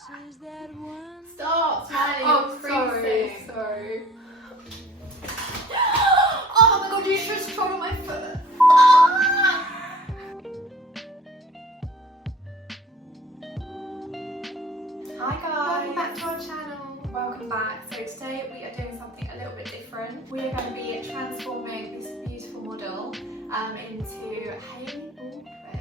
Stop smiling. Oh, sorry. Oh my god, you should have trod on my foot. Hi guys. Welcome back to our channel. Welcome back. So today we are doing something a little bit different. We are going to be transforming this beautiful model into Hailey Bieber.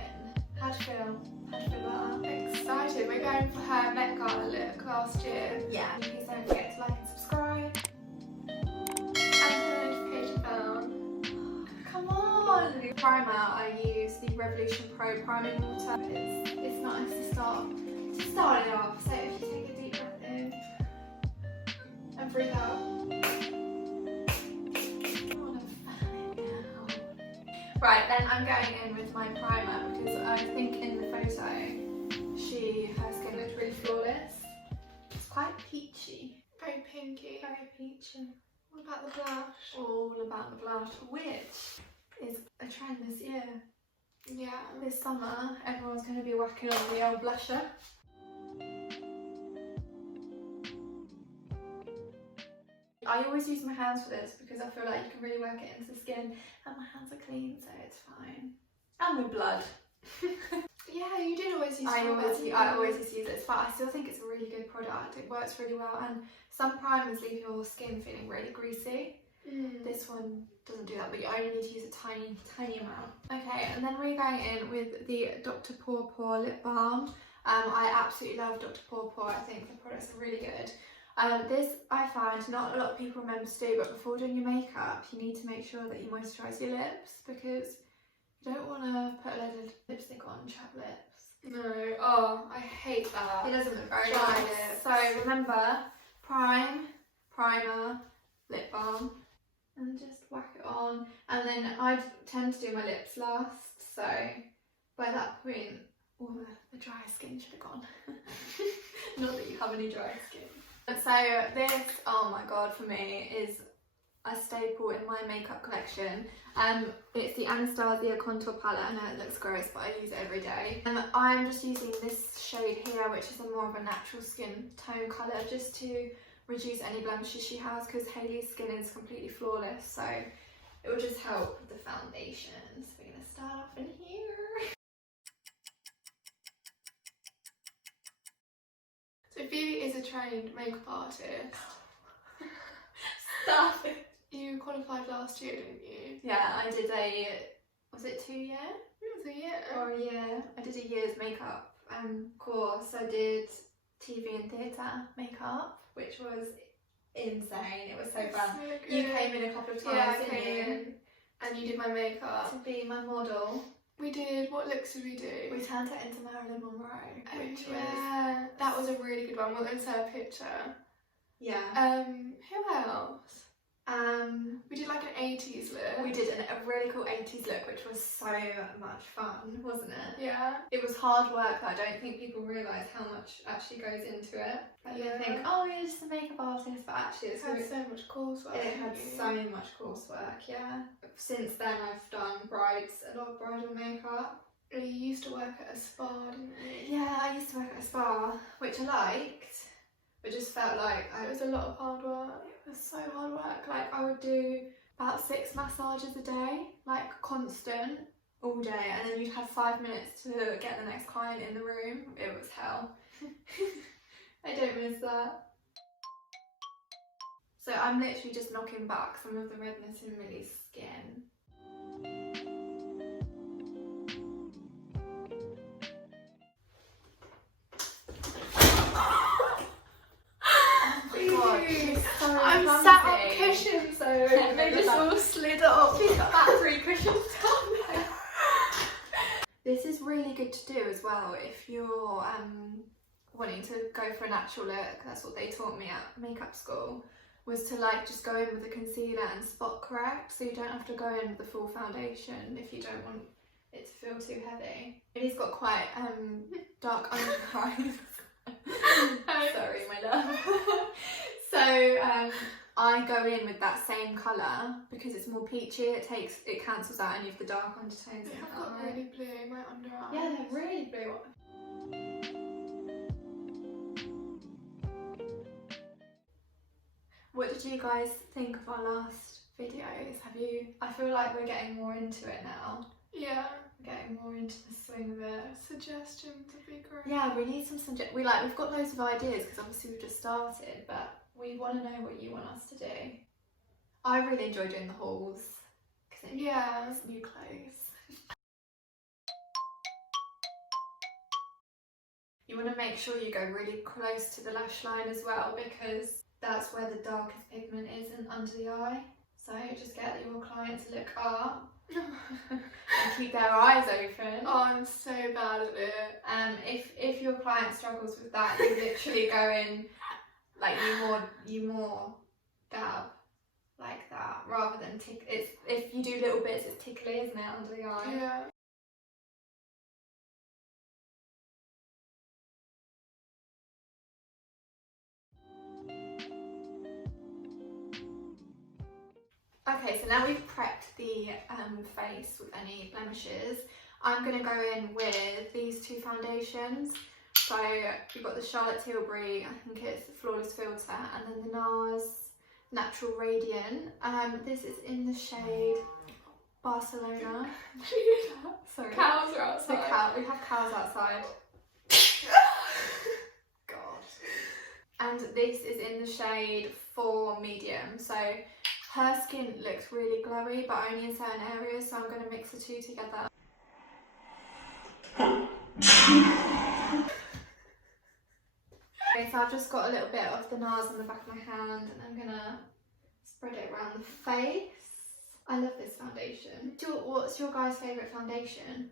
How do you feel? How do you feel about that? Excited. We're going for her Met Gala look last year. Yeah. Please don't forget to like and subscribe. And turn the notification bell. Come on! Primer, I use the Revolution Pro Priming Water. It's nice to start it off. So if you take a deep breath in and breathe out. Right, then I'm going in with my primer because I think in the photo her skin looks really flawless. It's quite peachy. Very pinky. Very peachy. What about the blush? All about the blush, which is a trend this year. Yeah. This summer, everyone's going to be whacking on the old blusher. I always use my hands for this because I feel like you can really work it into the skin, and my hands are clean, so it's fine. And with blood. Yeah, you did always use I always just use it, but I still think it's a really good product. It works really well, and some primers leave your skin feeling really greasy. This one doesn't do that, but you only need to use a tiny amount. Okay, and then we're going in with the Dr. Paw Paw lip balm. I absolutely love Dr. Paw Paw. I think the products are really good. This I find not a lot of people remember to do, but before doing your makeup you need to make sure that you moisturise your lips, because you don't want to put a load of lipstick on chapped lips. No, oh, I hate that. It doesn't look very Dry nice. So remember, primer, lip balm, and just whack it on. And then I tend to do my lips last, so by that point all the dry skin should have gone. Not that you have any dry skin. So this, oh my god, for me is a staple in my makeup collection. It's the Anastasia contour palette. I know it looks gross, but I use it every day. I'm just using this shade here, which is a more of a natural skin tone colour, just to reduce any blemishes she has, because Hailey's skin is completely flawless, so it will just help with the foundation. So we're going to start off in here. So Phoebe is a trained makeup artist. Stop it. You qualified last year, didn't you? Yeah, I did was it 2 year? It was a year. Or a year. I did a year's makeup course. I did TV and theatre makeup, which was insane. It was so fun. So good. You came in a couple of times, Yeah, I didn't came you? in and you did my makeup. To be my model. We did. What looks did we do? We turned it into Marilyn Monroe, which was... yeah, that was a really good one. We'll insert a picture. Yeah. Who else? We did like an 80s look. We did a really cool 80s look, which was so much fun, wasn't it? Yeah. It was hard work that I don't think people realise how much actually goes into it. Like Yeah. They think, oh, you're just a makeup artist, but actually It had so much coursework. it had didn't you? so much coursework, yeah. Since then I've done a lot of bridal makeup. You used to work at a spa, didn't you? Yeah, I used to work at a spa, which I liked, but just felt like It was a lot of hard work. it was so hard work. Like I would do about 6 massages a day, like constant, all day, and then you'd have 5 minutes to get the next client in the room. It was hell. I don't miss that. So I'm literally just knocking back some of the redness in Millie's skin. I'm sat on cushions though. They just all slid up. She's got about 3 cushions down there. This is really good to do as well if you're wanting to go for a natural look. That's what they taught me at makeup school, was to like just go in with the concealer and spot correct, so you don't have to go in with the full foundation if you don't want it to feel too heavy. Millie's got quite dark under eyes. Sorry, my love. So I go in with that same colour because it's more peachy. It cancels out any of the dark undertones. They have got really blue, my under eyes. Yeah, they're really blue. What did you guys think of our last videos? I feel like we're getting more into it now. Yeah. We're getting more into the swing of it. Suggestions would be great. Yeah, we need some we've got loads of ideas because obviously we've just started, but we want to know what you want us to do. I really enjoy doing the hauls because it Yeah. it's new clothes. You want to make sure you go really close to the lash line as well because that's where the darkest pigment is under the eye. So just get your client to look up and keep their eyes open. Oh, I'm so bad at it. If your client struggles with that, you literally go in like you more dab like that rather than if you do little bits, it's tickly, isn't it, under the eye? Yeah. Okay, so now we've prepped the face with any blemishes. I'm going to go in with these two foundations. So we've got the Charlotte Tilbury, I think it's Flawless Filter, and then the NARS Natural Radiant. This is in the shade Barcelona. Sorry. Cows are outside. We have cows outside. God. And this is in the shade 4 Medium. So her skin looks really glowy, but only in certain areas, so I'm going to mix the two together. Okay, so I've just got a little bit of the NARS on the back of my hand, and I'm going to spread it around the face. I love this foundation. What's your guys' favourite foundation?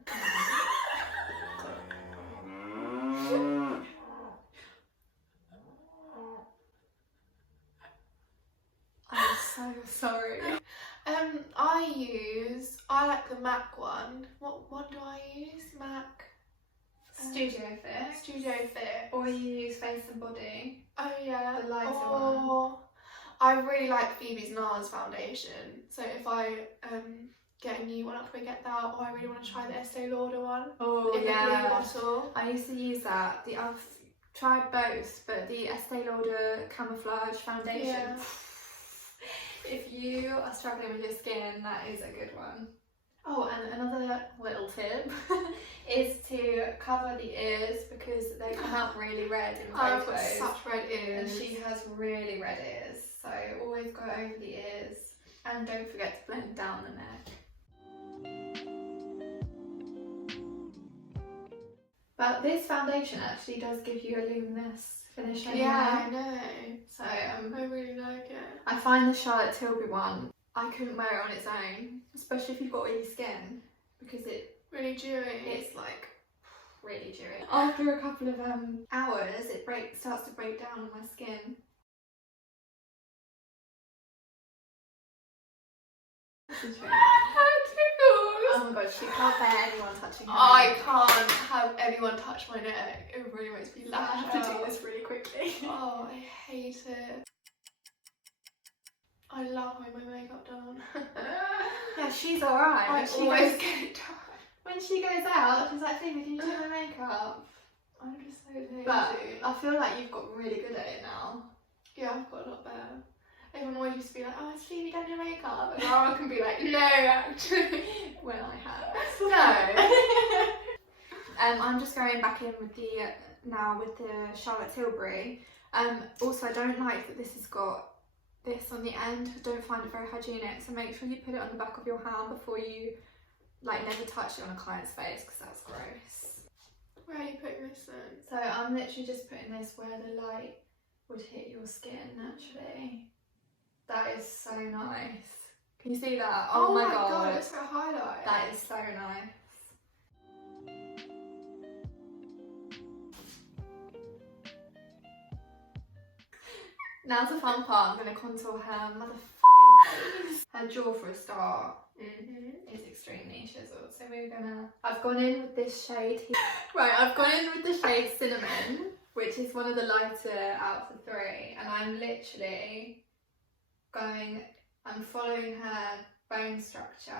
I'm so sorry. I like the MAC one. What one do I use? MAC Studio Fit. Studio Fit. Or you use Face and Body. Oh yeah. The lighter one. I really like Phoebe's NARS foundation. So if I get a new one, I'll probably get that. Or I really want to try the Estee Lauder one. Oh in yeah. the blue bottle. I used to use that. I've tried both, but the Estee Lauder Camouflage foundation. Yeah. If you are struggling with your skin, that is a good one. Oh, and another little tip is to cover the ears because they come out really red in I've got photos. such red ears. And she has really red ears, so always go over the ears. And don't forget to blend down the neck. But this foundation actually does give you a luminous finish anyway. Yeah, I know. So I really like it. I find the Charlotte Tilbury one, I couldn't wear it on its own, especially if you've got oily skin, because Really dewy. it's like really dewy. After a couple of hours, it starts to break down on my skin. Oh my god, she can't bear anyone touching her. I can't have anyone touch my neck. It really makes me lash I have to out. do this really quickly. Oh, I hate it. I love having my makeup done. Yeah, she's alright. I always get it done. When she goes out, she's like, Phoebe, can you do my makeup? I'm just so lazy. But I feel like you've got really good at it now. Yeah, I've got a lot better. Everyone always used to be like, oh, has Phoebe done your makeup? And now I can be like, no, actually. When I have. No. I'm just going back in with the Charlotte Tilbury. Also, I don't like that this has got this on the end. I don't find it very hygienic, so make sure you put it on the back of your hand before you never touch it on a client's face, because that's gross. Where are you putting this then? So I'm literally just putting this where the light would hit your skin naturally. That is so nice. Can you see that? Oh my god, it's a highlight. that is so nice. Now's the fun part. I'm going to contour her motherfucking face. Her jaw for a start is extremely chiseled. So I've gone in with this shade here. Right, I've gone in with the shade Cinnamon, which is one of the lighter out of the three. And I'm literally I'm following her bone structure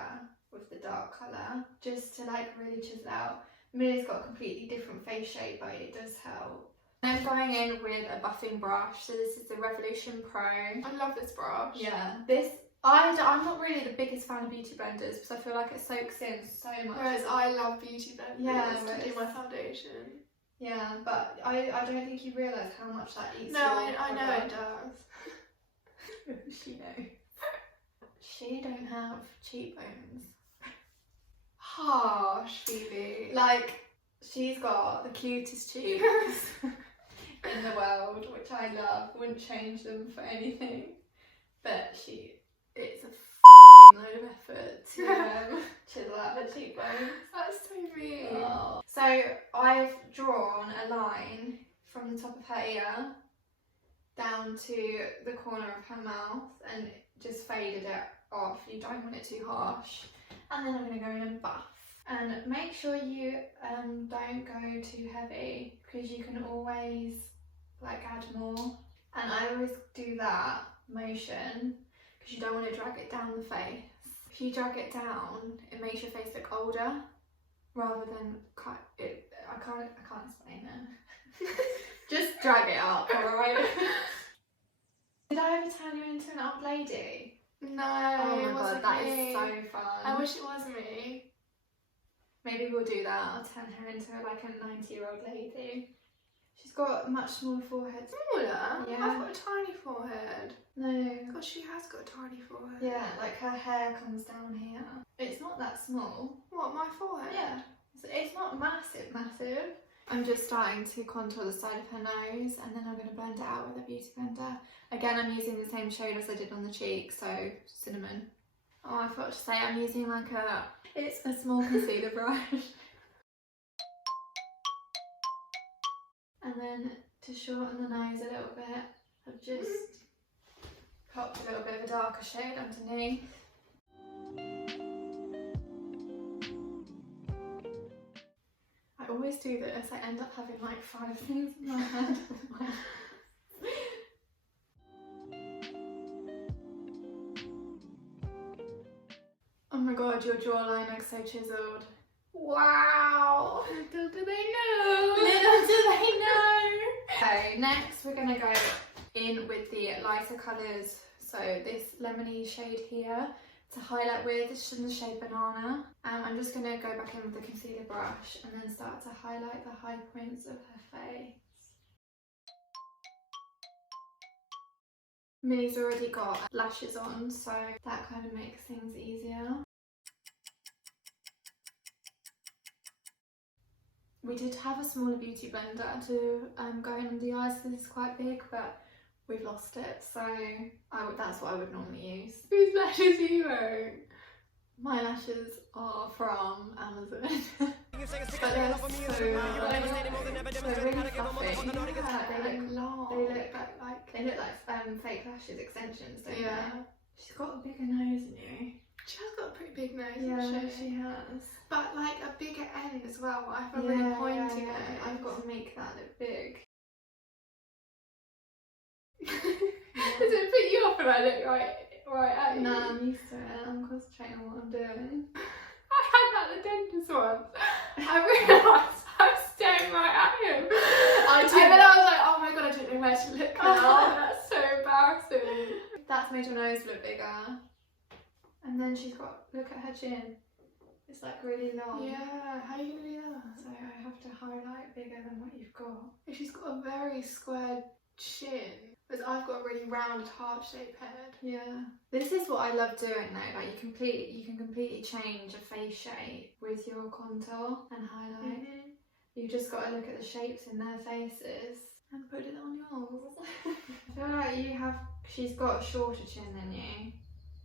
with the dark colour, just to really chisel out. Millie's got a completely different face shape, but it does help. I'm going in with a buffing brush. So this is the Revolution Pro. I love this brush. Yeah, I'm not really the biggest fan of beauty blenders because I feel like it soaks in so much. Whereas I love beauty blenders Yeah, to do my foundation. Yeah, but I don't think you realise how much that eats. No, I know it does. She knows. She don't have cheekbones. Harsh, Phoebe. Like, she's got the cutest cheeks in the world, which I love. Wouldn't change them for anything. But it's a f***ing load of effort to chisel out her cheekbones. That's so mean. Oh. So I've drawn a line from the top of her ear down to the corner of her mouth and just faded it off. You don't want it too harsh. And then I'm going to go in and buff. And make sure you don't go too heavy because you can always like add more. And I always do that motion because you don't want to drag it down the face. If you drag it down, it makes your face look older rather than cut it. I can't explain it. Just drag it up, alright? Did I ever turn you into an old lady? No, Oh it my wasn't god, that me. is so fun. I wish it was me. Maybe we'll do that. I'll turn her into like a 90-year-old lady. She's got a much smaller forehead. Smaller? Yeah. I've got a tiny forehead. No. God, she has got a tiny forehead. Yeah, like her hair comes down here. It's not that small. What, my forehead? Yeah. It's not massive. I'm just starting to contour the side of her nose and then I'm going to blend it out with a beauty blender. Again, I'm using the same shade as I did on the cheek, so cinnamon. Oh, I forgot to say I'm using like it's a small concealer brush. And then to shorten the nose a little bit, I've just popped a little bit of a darker shade underneath. I always do this, I end up having like 5 things in my head. Oh my god, your jawline looks so chiseled. Wow! Little do they know! Little do they know! Okay, next we're going to go in with the lighter colours. So this lemony shade here to highlight with, this is in the shade Banana. I'm just going to go back in with the concealer brush and then start to highlight the high points of her face. Millie's already got lashes on, so that kind of makes things easier. We did have a smaller beauty blender to go in on the eyes, so this is quite big, but we've lost it, so that's what I would normally use. Whose lashes are you wearing? My lashes are from Amazon. But they're so they're really fluffy. They look like fake lashes extensions, don't they? She's got a bigger nose than you. She has got a pretty big nose, Yeah, hasn't she has. But like a bigger end as well. I have a really pointy nose. I've got to make that look big. Does it put you off when I look right at you? No, I'm used to it. I'm concentrating on what I'm doing. I had that at the dentist once. I realised I was staring right at him. And then I was like, oh my god, I don't know where to look now. That's so embarrassing. That's made your nose look bigger. And then she's got, look at her chin. It's like really long. Yeah, how are you going to do that? So I have to highlight bigger than what you've got. She's got a very square chin, whereas I've got a really round, heart-shaped head. Yeah. This is what I love doing though. Like you can completely change a face shape with your contour and highlight. You just got to look at the shapes in their faces and put it on yours. I feel like she's got a shorter chin than you.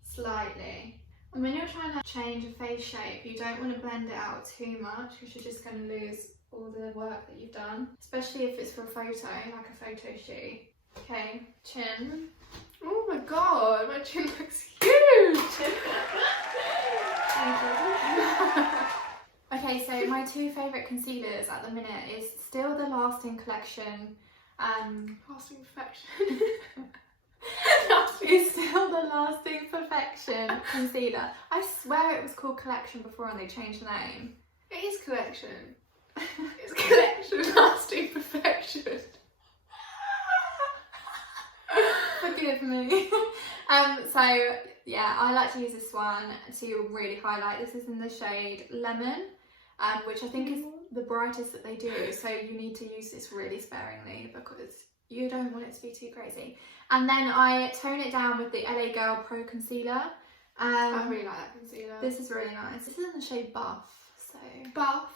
Slightly. And when you're trying to change a face shape, you don't want to blend it out too much because you're just going to lose all the work that you've done. Especially if it's for a photo, like a photo shoot. Okay, chin. Oh my god, my chin looks huge! Okay, so my 2 favourite concealers at the minute is still the Lasting Collection. Lasting Perfection. It's still the Lasting Perfection concealer. I swear it was called Collection before and they changed the name. It is Collection. It's Collection Lasting Perfection. good for me. So yeah, I like to use this one to really highlight. This is in the shade Lemon, which I think is the brightest that they do. So you need to use this really sparingly because you don't want it to be too crazy. And then I tone it down with the LA Girl Pro Concealer. I really like that concealer. This is really nice. This is in the shade Buff. So Buff.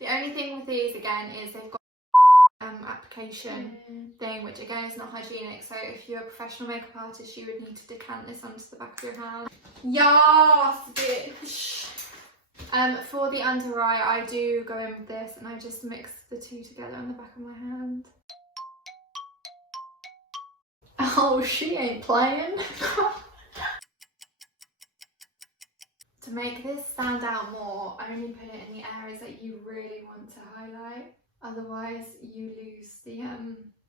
The only thing with these again is they've got application thing, which again is not hygienic. So if you're a professional makeup artist, you would need to decant this onto the back of your hand. Yes, bitch. For the under eye, I do go in with this and I just mix the two together on the back of my hand. Oh, she ain't playing. To make this stand out more, only put it in the areas that you really want to highlight. Otherwise, you lose the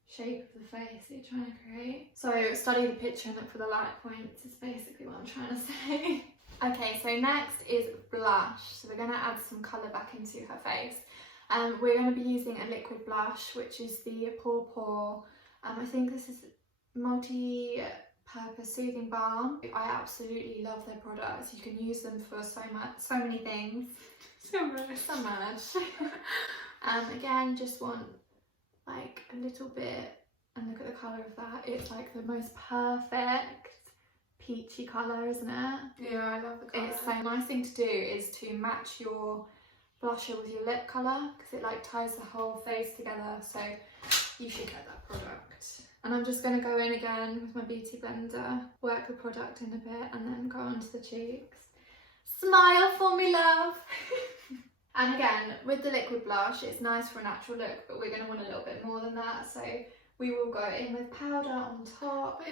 shape of the face that you're trying to create. So study the picture and look for the light points is basically what I'm trying to say. Okay, so next is blush. So we're going to add some colour back into her face. We're going to be using a liquid blush, which is the Paw. I think this is multi-purpose soothing balm. I absolutely love their products. You can use them for so many things. So much. Again, just want like a little bit, and look at the colour of that. It's like the most perfect peachy colour, isn't it? Yeah, I love the colour. It's so nice thing to do is to match your blusher with your lip colour, because it like ties the whole face together. So you should get that product. And I'm just going to go in again with my beauty blender, work the product in a bit, and then go onto the cheeks. Smile for me, love. And again, with the liquid blush, it's nice for a natural look, but we're going to want a little bit more than that. So we will go in with powder on top.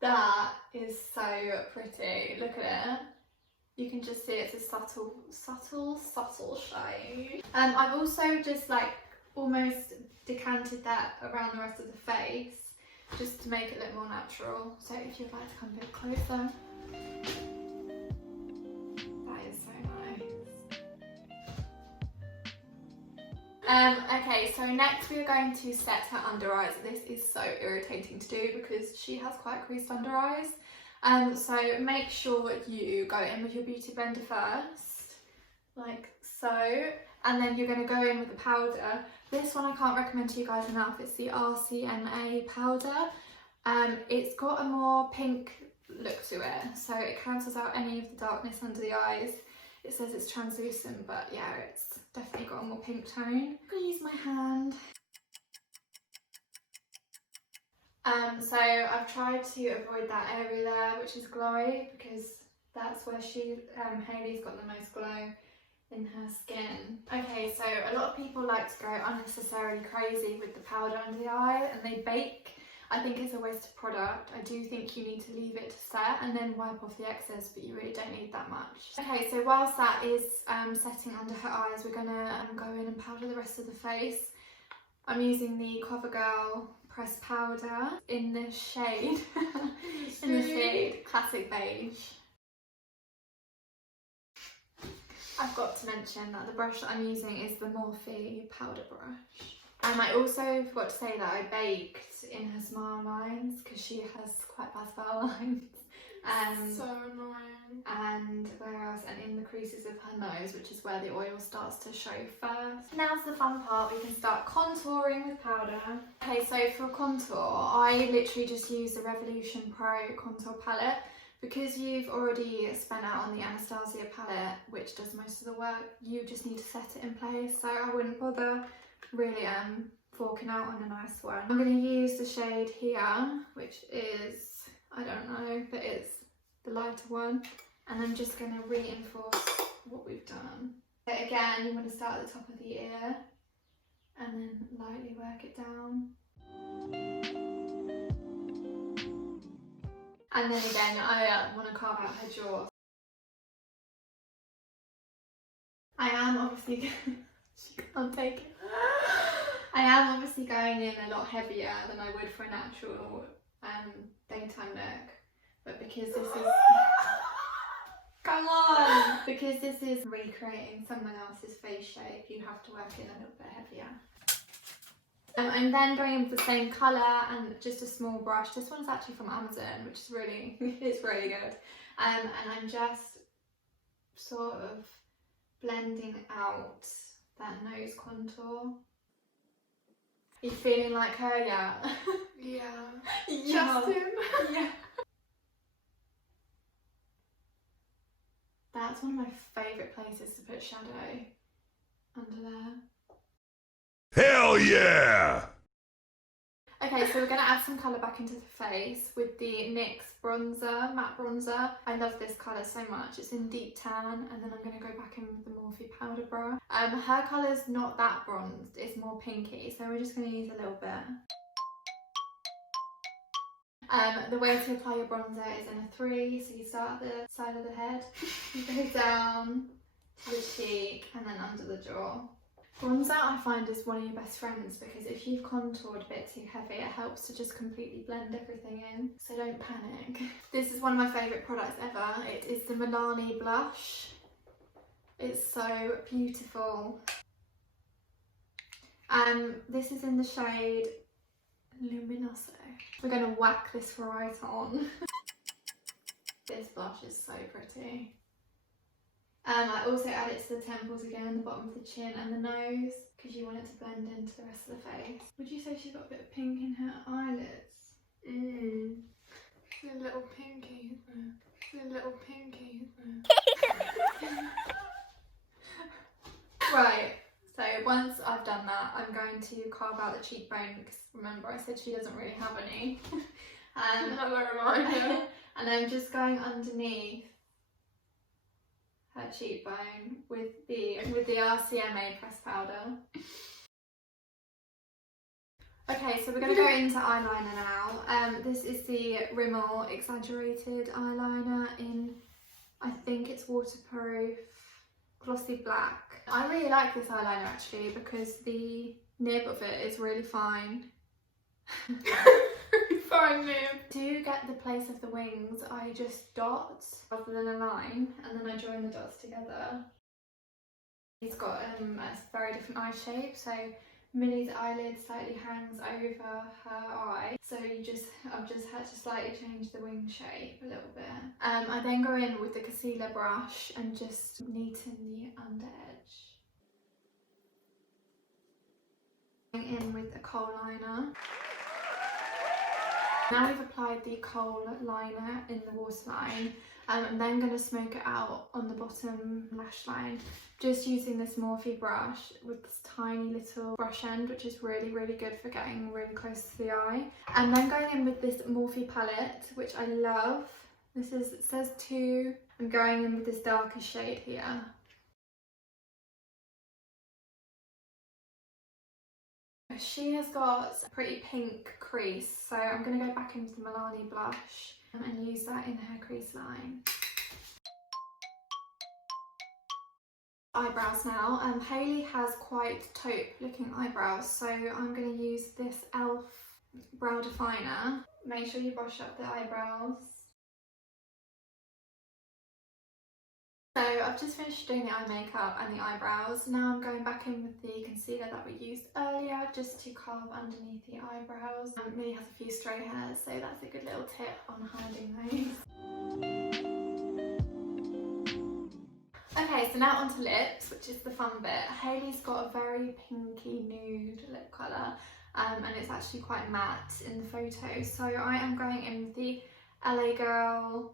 That is so pretty. Look at it. You can just see it's a subtle shade. I've also just like almost decanted that around the rest of the face, just to make it look more natural. So if you'd like to come a bit closer. Okay, so next we are going to set her under eyes. This is so irritating to do because she has quite creased under eyes. So make sure you go in with your beauty blender first, like so, and then you're going to go in with the powder. This one I can't recommend to you guys enough. It's the RCMA powder. It's got a more pink look to it, so it cancels out any of the darkness under the eyes. It says it's translucent, but yeah, it's definitely got a more pink tone. I'm gonna use my hand. So I've tried to avoid that area there, which is glowy, because that's where Hailey's got the most glow in her skin. Okay, so a lot of people like to go unnecessarily crazy with the powder under the eye and they bake. I think it's a waste of product. I do think you need to leave it to set and then wipe off the excess, but you really don't need that much. Okay, so whilst that is setting under her eyes, we're gonna go in and powder the rest of the face. I'm using the CoverGirl pressed powder in the shade, in the shade Classic Beige. I've got to mention that the brush that I'm using is the Morphe powder brush. And I also forgot to say that I baked in her smile lines because she has quite bad smile lines. So annoying. And where else? And in the creases of her nose, which is where the oil starts to show first. Now's the fun part. We can start contouring with powder. Okay, so for contour, I literally just use the Revolution Pro contour palette. Because you've already spent out on the Anastasia palette, which does most of the work, you just need to set it in place. So I wouldn't bother really forking out on a nice one. I'm going to use the shade here, which is, I don't know, but it's the lighter one. And I'm just going to reinforce what we've done. So again, you want to start at the top of the ear and then lightly work it down. And then again, I want to carve out her jaw. I am obviously, she can't take it. I am obviously going in a lot heavier than I would for a natural daytime look. But because this is, come on! Because this is recreating someone else's face shape, you have to work in a little bit heavier. I'm then going in with the same colour and just a small brush. This one's actually from Amazon, which is really, it's really good. And I'm just sort of blending out that nose contour. Are you feeling like her yet? Yeah. Yeah. Justin. Yeah. That's one of my favourite places to put shadow, under there. Hell yeah! Okay, so we're going to add some colour back into the face with the NYX bronzer, matte bronzer. I love this colour so much. It's in deep tan, and then I'm going to go back in with the Morphe powder brush. Her colour's not that bronzed, it's more pinky, so we're just going to use a little bit. The way to apply your bronzer is in a 3, so you start at the side of the head, you go down to the cheek, and then under the jaw. Bronzer I find is one of your best friends because if you've contoured a bit too heavy, it helps to just completely blend everything in, so don't panic. This is one of my favourite products ever. It is the Millie blush. It's so beautiful. This is in the shade Luminoso. We're going to whack this right on. This blush is so pretty. I also add it to the temples again, the bottom of the chin and the nose, because you want it to blend into the rest of the face. Would you say she's got a bit of pink in her eyelids? The little pinky. The little pinky. Right, so once I've done that, I'm going to carve out the cheekbone, because remember I said she doesn't really have any. Another reminder. And I'm just going underneath her cheekbone with the RCMA pressed powder. Okay, so we're going to go into eyeliner now. This is the Rimmel Exaggerated eyeliner in, I think it's waterproof, glossy black. I really like this eyeliner actually because the nib of it is really fine. Fine nib. To get the place of the wings, I just dot rather than a line, and then I join the dots together. He's got a very different eye shape, so Millie's eyelid slightly hangs over her eye, so I've just had to slightly change the wing shape a little bit. I then go in with the concealer brush and just neaten the under edge. Going in with the kohl liner. Now we've applied the kohl liner in the waterline, I'm then going to smoke it out on the bottom lash line, just using this Morphe brush with this tiny little brush end, which is really good for getting really close to the eye. And then going in with this Morphe palette, which I love. It says 2. I'm going in with this darker shade here. She has got a pretty pink crease, so I'm going to go back into the Millie blush and use that in her crease line. Eyebrows now. Hailey has quite taupe looking eyebrows, so I'm going to use this e.l.f. brow definer. Make sure you brush up the eyebrows. So I've just finished doing the eye makeup and the eyebrows. Now I'm going back in with the concealer that we used earlier just to carve underneath the eyebrows. Millie has a few stray hairs, so that's a good little tip on hiding those. Okay, so now onto lips, which is the fun bit. Hailey's got a very pinky nude lip colour, and it's actually quite matte in the photo. So I am going in with the LA Girl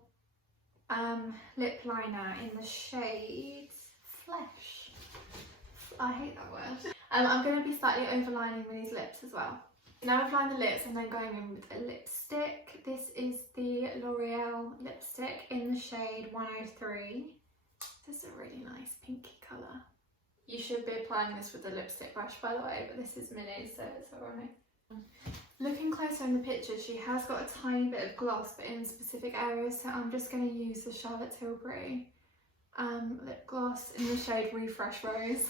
lip liner in the shade Flesh. I hate that word. I'm going to be slightly overlining these lips as well. Now applying the lips and then going in with a lipstick. This is the L'Oreal lipstick in the shade 103. This is a really nice pinky colour. You should be applying this with the lipstick brush, by the way, but this is Millie's, so it's alright. Looking closer in the picture, she has got a tiny bit of gloss, but in specific areas, so I'm just going to use the Charlotte Tilbury lip gloss in the shade Refresh Rose.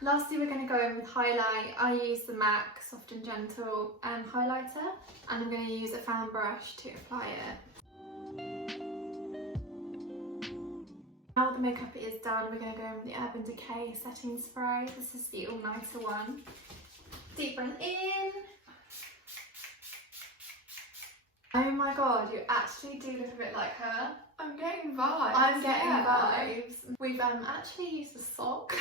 Lastly, we're going to go in with highlight. I use the MAC Soft and Gentle highlighter, and I'm going to use a fan brush to apply it. Now the makeup is done, we're going to go in with the Urban Decay setting spray. This is the All Nighter one. Deep breath in. Oh my god, you actually do look a bit like her. I'm getting vibes. I'm getting vibes. We've actually used a sock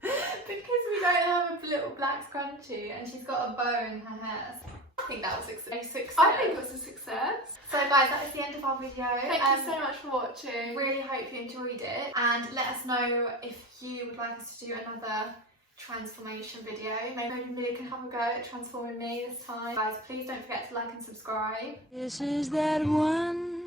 because we don't have a little black scrunchie and she's got a bow in her hair. I think that was a success. I think it was a success. So guys, that is the end of our video. Thank you so much for watching. Really hope you enjoyed it, and let us know if you would like us to do another transformation video. Maybe Millie can have a go at transforming me this time. Guys, please don't forget to like and subscribe. This is that one